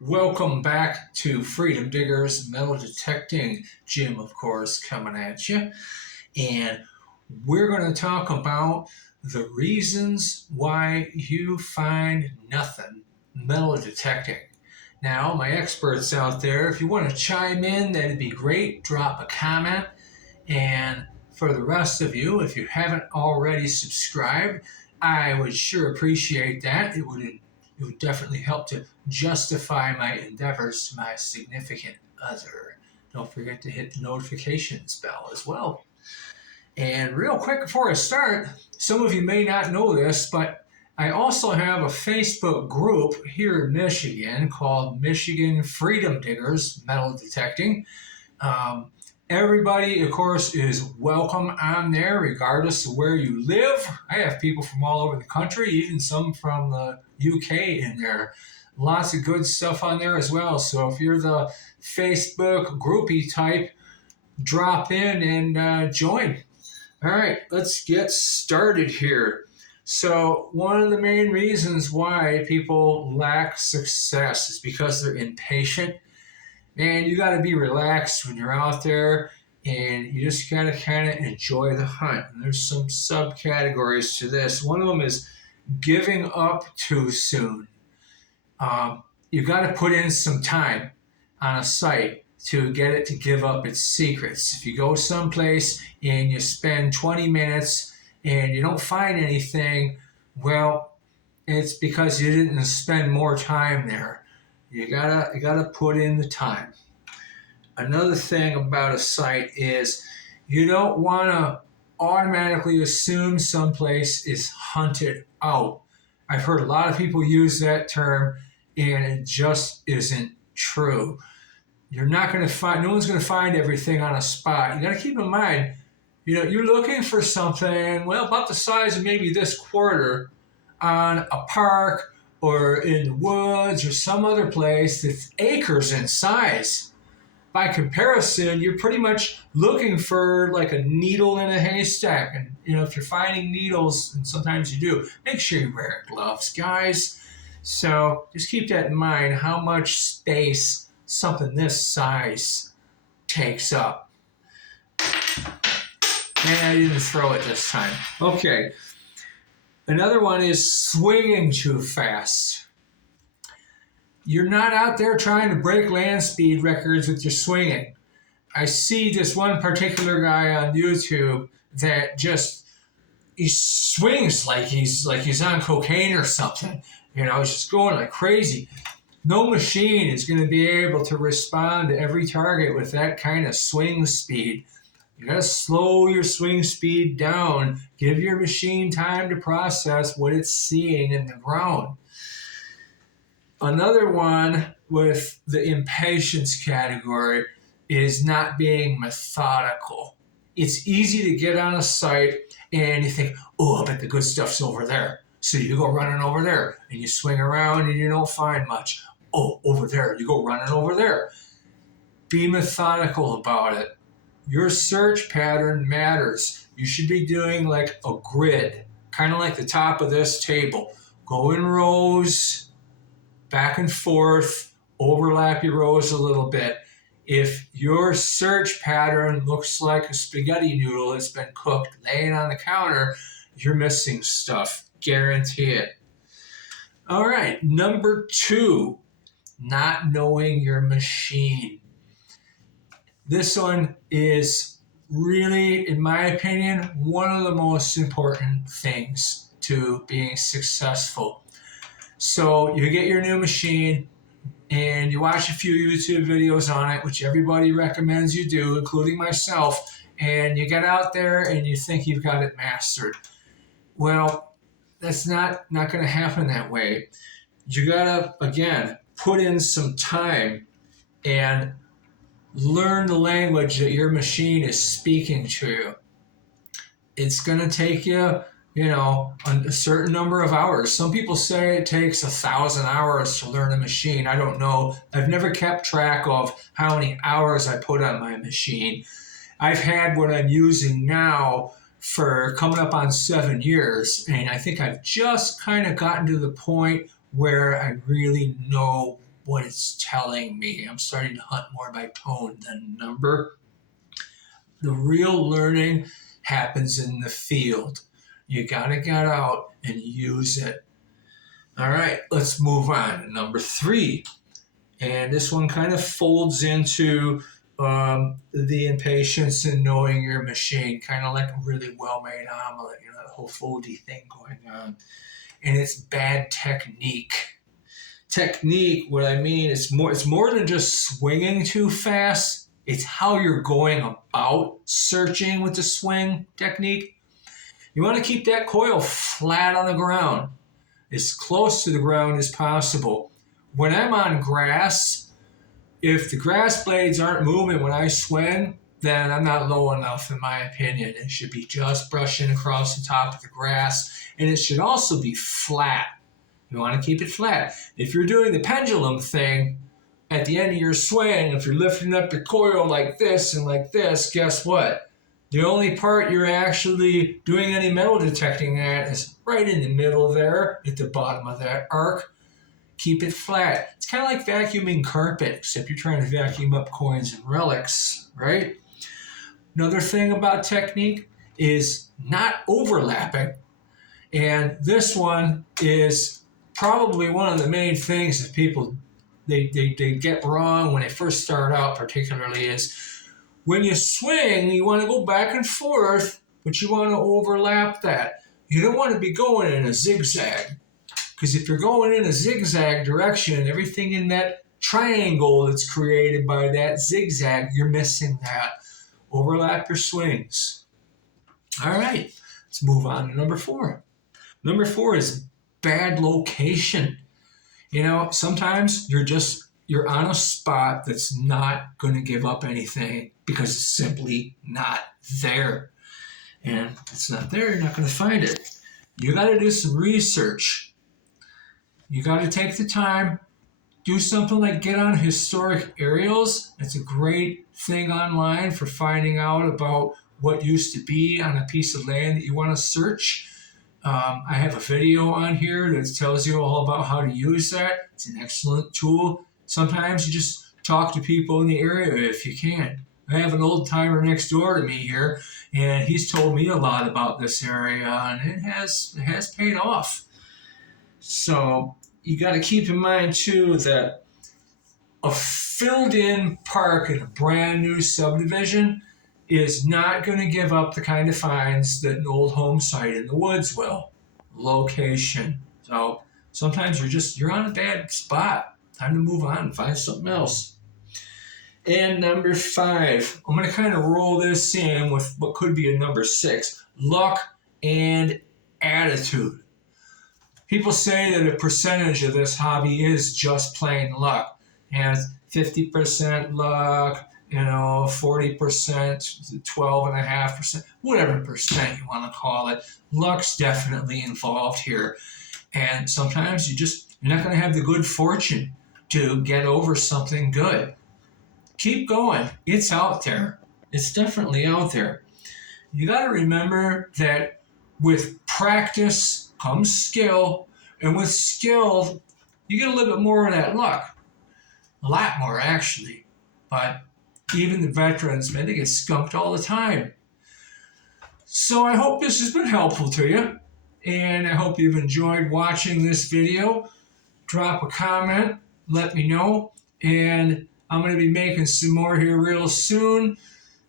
Welcome back to Freedom Diggers Metal Detecting. Jim, of course, coming at you. And we're going to talk about the reasons why you find nothing metal detecting. Now, my experts out there, if you want to chime in, that'd be great. Drop a comment. And for the rest of you, if you haven't already subscribed, I would sure appreciate that. It would definitely help to justify my endeavors to my significant other. Don't forget to hit the notifications bell as well. And real quick before I start, some of you may not know this, but I also have a Facebook group here in Michigan called Michigan Freedom Diggers Metal Detecting. Um, Everybody, of course, is welcome on there, regardless of where you live. I have people from all over the country, even some from the UK in there. Lots of good stuff on there as well. So if you're the Facebook groupie type, drop in and join. All right, let's get started here. So, one of the main reasons why people lack success is because they're impatient. Man, you got to be relaxed when you're out there and you just got to kind of enjoy the hunt. And there's some subcategories to this. One of them is giving up too soon. You got to put in some time on a site to get it to give up its secrets. If you go someplace and you spend 20 minutes and you don't find anything, well, it's because you didn't spend more time there. You gotta put in the time. Another thing about a site is you don't want to automatically assume someplace is hunted out. I've heard a lot of people use that term, and it just isn't true. You're not going to find, no one's going to find everything on a spot. You got to keep in mind, you're looking for something, well, about the size of maybe this quarter on a park or in the woods or some other place that's acres in size. By comparison, you're pretty much looking for like a needle in a haystack. And, if you're finding needles, and sometimes you do, make sure you wear gloves, guys. So just keep that in mind, how much space something this size takes up. And I didn't throw it this time. Okay. Another one is swinging too fast. You're not out there trying to break land speed records with your swinging. I see this one particular guy on YouTube that just he swings like he's on cocaine or something. He's just going like crazy. No machine is going to be able to respond to every target with that kind of swing speed. You got to slow your swing speed down. Give your machine time to process what it's seeing in the ground. Another one with the impatience category is not being methodical. It's easy to get on a site and you think, oh, I bet the good stuff's over there. So you go running over there and you swing around and you don't find much. Oh, over there. You go running over there. Be methodical about it. Your search pattern matters. You should be doing like a grid, kind of like the top of this table. Go in rows, back and forth, overlap your rows a little bit. If your search pattern looks like a spaghetti noodle that's been cooked, laying on the counter, you're missing stuff. Guarantee it. All right, number 2, not knowing your machine. This one is really, in my opinion, one of the most important things to being successful. So you get your new machine and you watch a few YouTube videos on it, which everybody recommends you do, including myself, and you get out there and you think you've got it mastered. Well, that's not going to happen that way. You got to, again, put in some time and learn the language that your machine is speaking to you. It's going to take you, a certain number of hours. Some people say it takes 1,000 hours to learn a machine. I don't know. I've never kept track of how many hours I put on my machine. I've had what I'm using now for coming up on 7 years, and I think I've just kind of gotten to the point where I really know what it's telling me. I'm starting to hunt more by tone than number. The real learning happens in the field. You got to get out and use it. All right, let's move on. Number 3. And this one kind of folds into the impatience and knowing your machine, kind of like a really well-made omelet, that whole foodie thing going on. And it's bad technique. Technique, what I mean, it's more than just swinging too fast. It's how you're going about searching with the swing technique. You want to keep that coil flat on the ground, as close to the ground as possible. When I'm on grass, if the grass blades aren't moving when I swing, then I'm not low enough, in my opinion. It should be just brushing across the top of the grass, and it should also be flat. You want to keep it flat. If you're doing the pendulum thing at the end of your swing, if you're lifting up your coil like this and like this, guess what? The only part you're actually doing any metal detecting at is right in the middle there, at the bottom of that arc. Keep it flat. It's kind of like vacuuming carpet, except you're trying to vacuum up coins and relics, right? Another thing about technique is not overlapping. And this one is probably one of the main things that people they get wrong when they first start out, particularly, is when you swing, you want to go back and forth, but you want to overlap that. You don't want to be going in a zigzag, because if you're going in a zigzag direction, everything in that triangle that's created by that zigzag, you're missing that. Overlap your swings. All right, let's move on to number 4. Number 4 is bad location. Sometimes you're on a spot that's not going to give up anything because it's simply not there. And if it's not there, you're not going to find it. You got to do some research. You got to take the time, do something like get on historic aerials. It's a great thing online for finding out about what used to be on a piece of land that you want to search. I have a video on here that tells you all about how to use that. It's an excellent tool. Sometimes you just talk to people in the area if you can. I have an old timer next door to me here, and he's told me a lot about this area, and it has paid off. So you got to keep in mind too that a filled-in park in a brand new subdivision is not going to give up the kind of finds that an old home site in the woods will. Location. So sometimes you're on a bad spot. Time to move on and find something else. And number 5, I'm going to kind of roll this in with what could be a number 6, luck and attitude. People say that a percentage of this hobby is just plain luck. And 50% luck, 40%, 12.5%, whatever percent you want to call it. Luck's definitely involved here. And sometimes you're not going to have the good fortune to get over something good. Keep going. It's out there. It's definitely out there. You got to remember that with practice comes skill, and with skill, you get a little bit more of that luck. A lot more, actually. But even the veterans, man, they get skunked all the time. So I hope this has been helpful to you, and I hope you've enjoyed watching this video. Drop a comment, let me know, and I'm going to be making some more here real soon.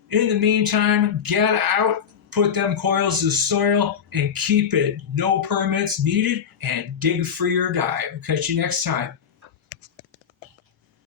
In the meantime, get out, put them coils to soil, and keep it. No permits needed, and dig for your die. We'll catch you next time.